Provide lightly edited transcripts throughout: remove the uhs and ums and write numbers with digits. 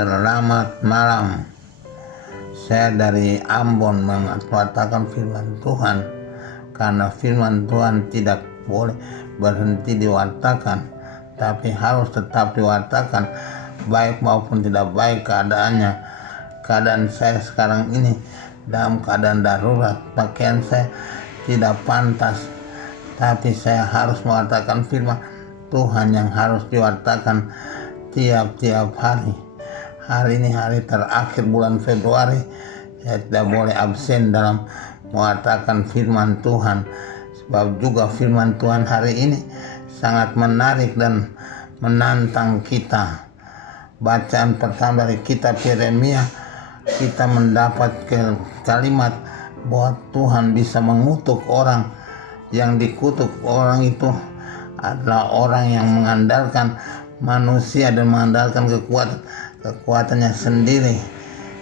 Selamat malam. Saya dari Ambon mengatakan firman Tuhan, karena firman Tuhan tidak boleh berhenti diwartakan, tapi harus tetap diwartakan, baik maupun tidak baik keadaannya. Keadaan saya sekarang ini dalam keadaan darurat, pakaian saya tidak pantas, tapi saya harus mengatakan firman Tuhan yang harus diwartakan tiap-tiap hari. Hari ini hari terakhir bulan Februari, saya tidak boleh absen dalam mengatakan firman Tuhan. Sebab juga firman Tuhan hari ini sangat menarik dan menantang kita. Bacaan pertama dari kitab Yeremia, kita mendapat kalimat bahwa Tuhan bisa mengutuk orang. Yang dikutuk orang itu adalah orang yang mengandalkan manusia dan mengandalkan kekuatannya sendiri,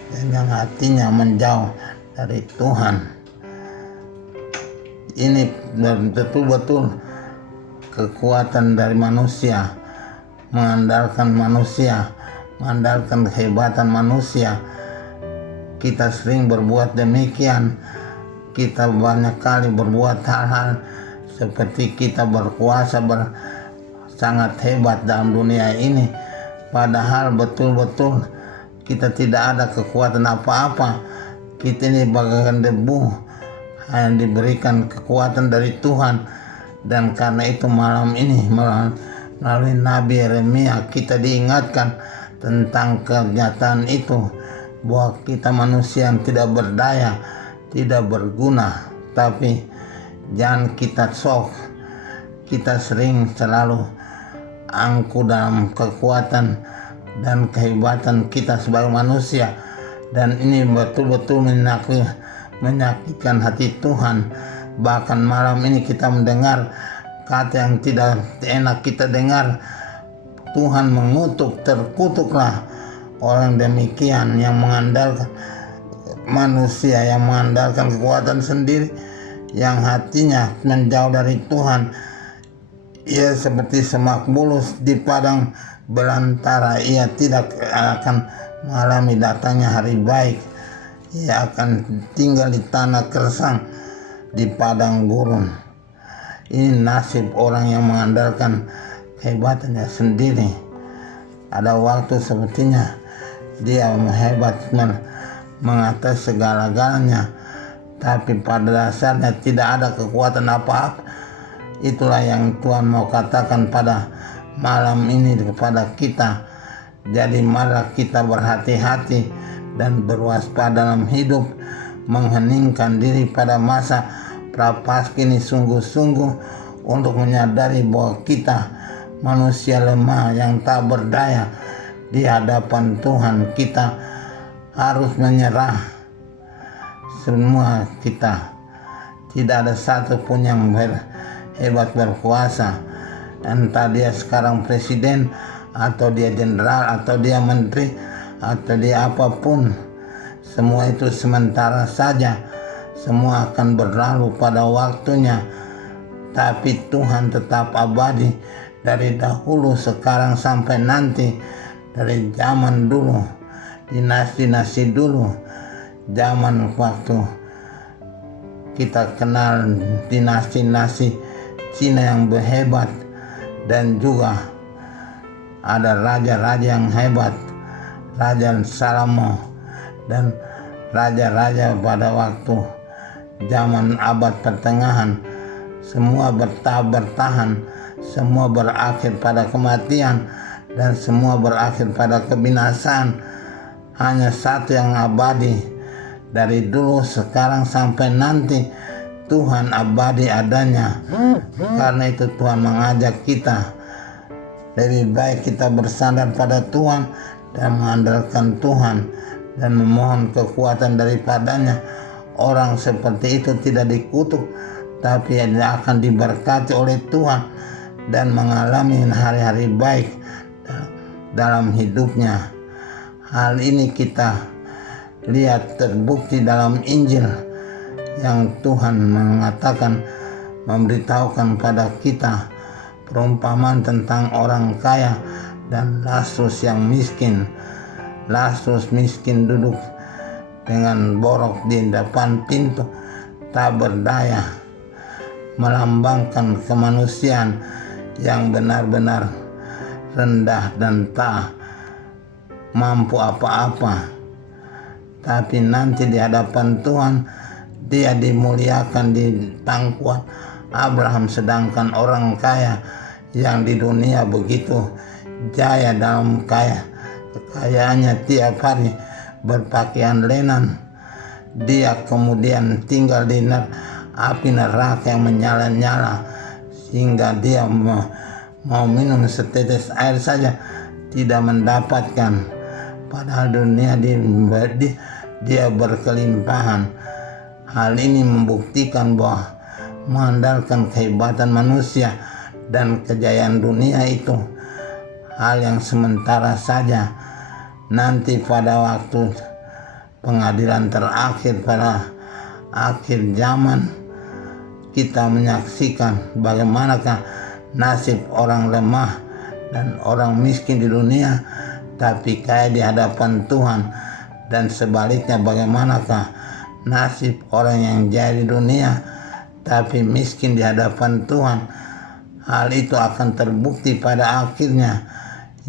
dan yang hatinya menjauh dari Tuhan. Ini betul-betul kekuatan dari manusia, mengandalkan manusia, mengandalkan kehebatan manusia. Kita sering berbuat demikian. Kita banyak kali berbuat hal-hal seperti kita berkuasa, sangat hebat dalam dunia ini, padahal betul-betul kita tidak ada kekuatan apa-apa. Kita ini bagaikan debu, hanya diberikan kekuatan dari Tuhan. Dan karena itu malam ini melalui Nabi Yeremia kita diingatkan tentang kenyataan itu, bahwa kita manusia yang tidak berdaya, tidak berguna. Tapi jangan kita sok, kita sering selalu angkuh dalam kekuatan dan kehebatan kita sebagai manusia, dan ini betul-betul menyakitkan hati Tuhan. Bahkan malam ini kita mendengar kata yang tidak enak kita dengar. Tuhan mengutuk, terkutuklah orang demikian yang mengandalkan manusia, yang mengandalkan kekuatan sendiri, yang hatinya menjauh dari Tuhan. Ia seperti semak bulus di padang belantara. Ia tidak akan mengalami datangnya hari baik. Ia akan tinggal di tanah kersang, di padang gurun. Ini nasib orang yang mengandalkan kehebatannya sendiri. Ada waktu sepertinya dia hebat mengatasi segala-galanya, tapi pada dasarnya tidak ada kekuatan apa-apa. Itulah yang Tuhan mau katakan pada malam ini kepada kita. Jadi marilah kita berhati-hati dan berwaspada dalam hidup, mengheningkan diri pada masa prapaskah ini sungguh-sungguh untuk menyadari bahwa kita manusia lemah yang tak berdaya di hadapan Tuhan. Kita harus menyerah semua kita. Tidak ada satu pun yang hebat berkuasa, entah dia sekarang presiden atau dia jenderal atau dia menteri atau dia apapun. Semua itu sementara saja, semua akan berlalu pada waktunya. Tapi Tuhan tetap abadi dari dahulu, sekarang sampai nanti, dari zaman dulu, dinasti-dinasti dulu, zaman waktu kita kenal dinasti-dinasti Cina yang berhebat, dan juga ada raja-raja yang hebat, Raja Salomo dan raja-raja pada waktu zaman abad pertengahan. Semua bertahan, semua berakhir pada kematian, dan semua berakhir pada kebinasaan. Hanya satu yang abadi dari dulu, sekarang sampai nanti. Tuhan abadi adanya. Karena itu Tuhan mengajak kita, lebih baik kita bersandar pada Tuhan dan mengandalkan Tuhan dan memohon kekuatan daripadanya. Orang seperti itu tidak dikutuk, tapi dia akan diberkati oleh Tuhan dan mengalami hari-hari baik dalam hidupnya. Hal ini kita lihat terbukti dalam Injil yang Tuhan mengatakan, memberitahukan pada kita perumpamaan tentang orang kaya dan Lazarus yang miskin. Lazarus miskin duduk dengan borok di depan pintu, tak berdaya, melambangkan kemanusiaan yang benar-benar rendah dan tak mampu apa-apa. Tapi nanti di hadapan Tuhan dia dimuliakan di pangkuan Abraham, sedangkan orang kaya yang di dunia begitu jaya dalam kekayaannya tiap hari berpakaian lenan, dia kemudian tinggal di api neraka yang menyala-nyala sehingga dia mau minum setetes air saja tidak mendapatkan, padahal dunia dia berkelimpahan. Hal ini membuktikan bahwa mengandalkan kehebatan manusia dan kejayaan dunia itu hal yang sementara saja. Nanti pada waktu pengadilan terakhir pada akhir zaman, kita menyaksikan bagaimanakah nasib orang lemah dan orang miskin di dunia tapi kaya di hadapan Tuhan, dan sebaliknya bagaimanakah nasib orang yang jaya di dunia tapi miskin di hadapan Tuhan. Hal itu akan terbukti pada akhirnya.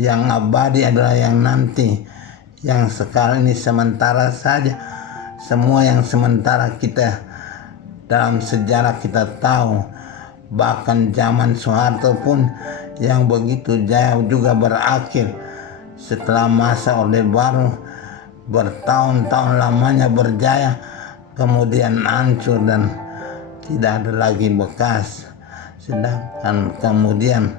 Yang abadi adalah yang nanti, yang sekarang ini sementara saja. Semua yang sementara kita dalam sejarah kita tahu, bahkan zaman Soeharto pun yang begitu jaya juga berakhir setelah masa Orde Baru bertahun-tahun lamanya berjaya, kemudian hancur dan tidak ada lagi bekas. Sedangkan kemudian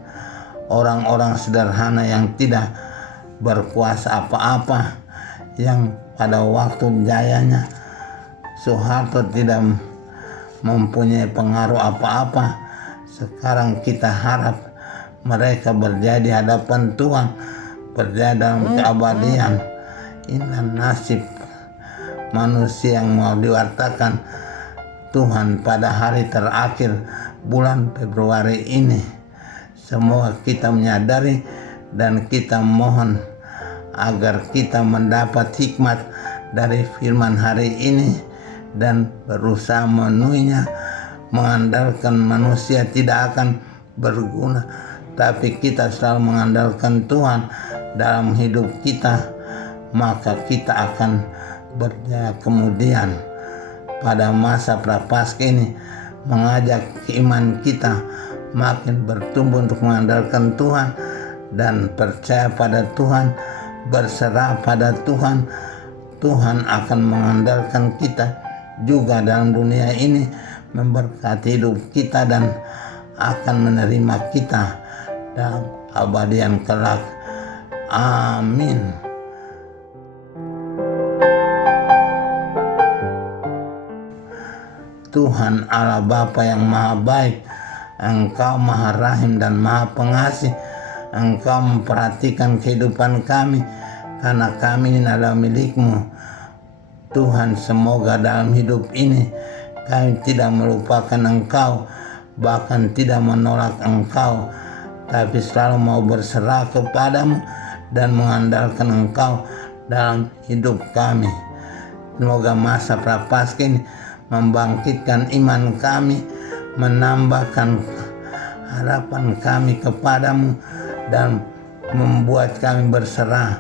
orang-orang sederhana yang tidak berkuasa apa-apa, yang pada waktu jayanya Soeharto tidak mempunyai pengaruh apa-apa, sekarang kita harap mereka berjaya di hadapan Tuhan, berjaya dalam keabadian. Inilah nasib manusia yang mau diwartakan Tuhan pada hari terakhir bulan Februari ini. Semua kita menyadari dan kita mohon agar kita mendapat hikmat dari firman hari ini dan berusaha memenuhinya. Mengandalkan manusia tidak akan berguna, tapi kita selalu mengandalkan Tuhan dalam hidup kita, maka kita akan berjaya kemudian. Pada masa prapaskah ini mengajak iman kita makin bertumbuh untuk mengandalkan Tuhan dan percaya pada Tuhan, berserah pada Tuhan. Tuhan akan mengandalkan kita juga dalam dunia ini, memberkati hidup kita dan akan menerima kita dalam abadian kelak. Amin. Tuhan Allah Bapa yang maha baik, Engkau maha rahim dan maha pengasih. Engkau memperhatikan kehidupan kami karena kami ini adalah milik-Mu. Tuhan, semoga dalam hidup ini kami tidak melupakan Engkau, bahkan tidak menolak Engkau, tapi selalu mau berserah kepadamu dan mengandalkan Engkau dalam hidup kami. Semoga masa prapaskah ini membangkitkan iman kami, menambahkan harapan kami kepadamu, dan membuat kami berserah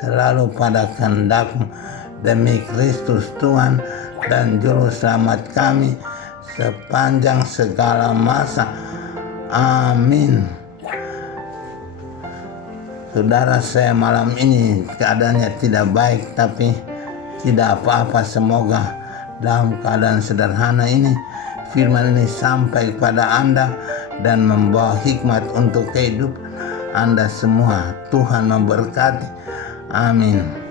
selalu pada kehendak-Mu demi Kristus Tuhan dan Juru Selamat kami sepanjang segala masa. Amin. Saudara, saya malam ini keadaannya tidak baik, tapi tidak apa-apa. Semoga dalam keadaan sederhana ini firman ini sampai kepada Anda dan membawa hikmat untuk kehidupan Anda semua. Tuhan memberkati. Amin.